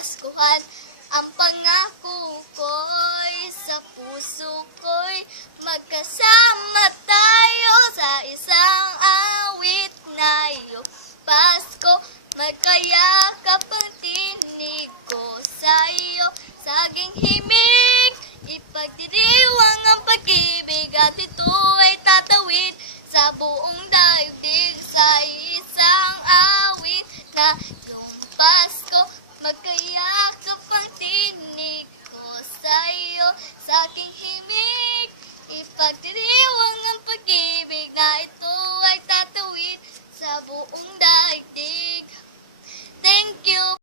kapaskuhan. Ang pangako ko'y sa puso ko'y magkasama tayo sa isang awit na iyong Pasko. Magkayakap ang tinig ko sa iyo, sa aking himig ipagdiriwang ang pag-ibig at ito ay tatawid sa buong daigdig sa isang awit na iyong Pasko. Magkayakap ang tinig ko sa iyo, sa aking himig ipagdiriwang